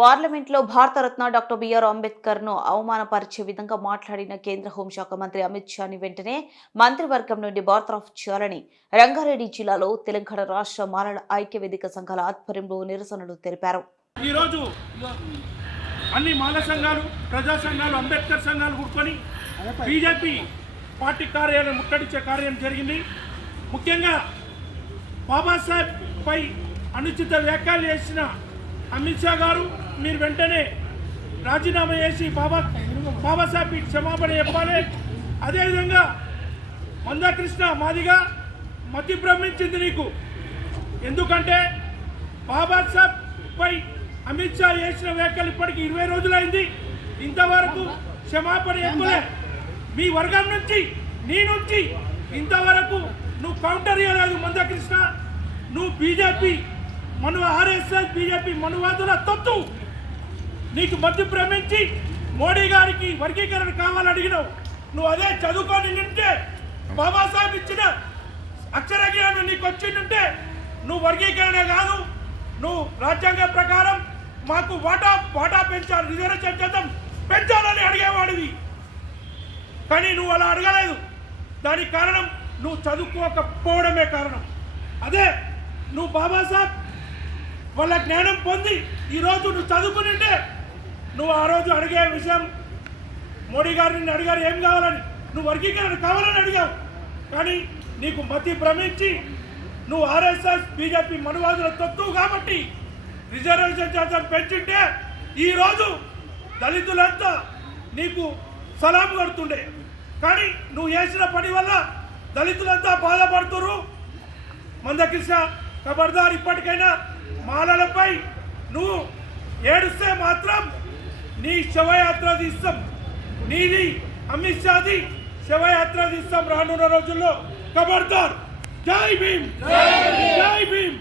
పార్లమెంట్లో Bharat Ratna doctor BR Ambedkar ను అవమానపరిచే విధంగా మాట్లాడిన కేంద్ర హోంశాఖ మంత్రి అమిత్ షాని వెంటనే మంత్రివర్గం నుండి బర్తరఫ్ చేయాలని రంగారెడ్డి జిల్లాలో తెలంగాణ రాష్ట్ర మాలల ఐక్య వేదిక సంఘాల ఆధ్వర్యంలో నిరసనలు తెలిపారు. ఈ రోజు అన్ని మాల సంఘాలు, ప్రజా సంఘాలు, అంబేద్కర్ సంఘాలు కూడుకొని బీజేపీ పార్టీ కార్యాలయం ముట్టడించే కార్యం జరిగింది. ముఖ్యంగా బాబాసాహెబ్ పై అనుచిత వ్యాఖ్యలు చేసిన అమిత్ షా గారు మీరు వెంటనే రాజీనామా చేసి బాబాసాహెబ్ క్షమాపణ చెప్పాలి. అదేవిధంగా మందకృష్ణ మాదిగా మతి భ్రమించింది నీకు. ఎందుకంటే బాబాసాహెబ్ పై అమిత్ షా చేసిన వ్యాఖ్యలు ఇప్పటికి 20 రోజులైంది, ఇంతవరకు క్షమాపణ చెప్పలే. మీ వర్గం నుంచి, నీ నుంచి ఇంతవరకు నువ్వు కౌంటర్ ఇవ్వలేదు. మందకృష్ణ, నువ్వు బీజేపీ ఆర్ఎస్ఎస్ బీజేపీ మనువాదుల తొత్తు. నీకు మధ్య భ్రమించి మోడీ గారికి వర్గీకరణ కావాలని అడిగినావు. నువ్వు అదే చదువుకొని నింటే, బాబాసాహెబ్ ఇచ్చిన అక్షర జ్ఞానం నీకు వచ్చింటే నువ్వు వర్గీకరణ కాదు, నువ్వు రాజ్యాంగం ప్రకారం మాకు వాటా పెంచాలి, రిజర్వేషన్ శాతం పెంచాలని అడిగేవాడివి. కానీ నువ్వు అలా అడగలేదు. దానికి కారణం నువ్వు చదువుకోకపోవడమే కారణం. అదే నువ్వు బాబాసాహెబ్ వాళ్ళ జ్ఞానం పొంది ఈరోజు నువ్వు చదువుకునింటే నువ్వు ఆ రోజు అడిగే విషయం, మోడీ గారిని అడిగారు ఏం కావాలని, నువ్వు వర్గీకరణ కావాలని అడిగావు. కానీ నీకు మతి భ్రమించి నువ్వు ఆర్ఎస్ఎస్ బీజేపీ మనువాదుల తొత్తు కాబట్టి రిజర్వేషన్ శాతం పెంచుంటే ఈరోజు దళితులంతా నీకు సలాం కొడుతుండే. కానీ నువ్వు చేసిన పని వల్ల దళితులంతా బాధపడుతున్నారు. మందకృష్ణ, ఖబర్దార్, ఇప్పటికైనా మాలలపై నువ్వు ఏడుస్తే మాత్రం నీ శవయాత్ర తీస్తాం. నీది అమిత్ షాది శవయాత్ర తీస్తాం రానున్న రోజుల్లో. ఖబర్దార్. జై భీమ్, జై భీమ్.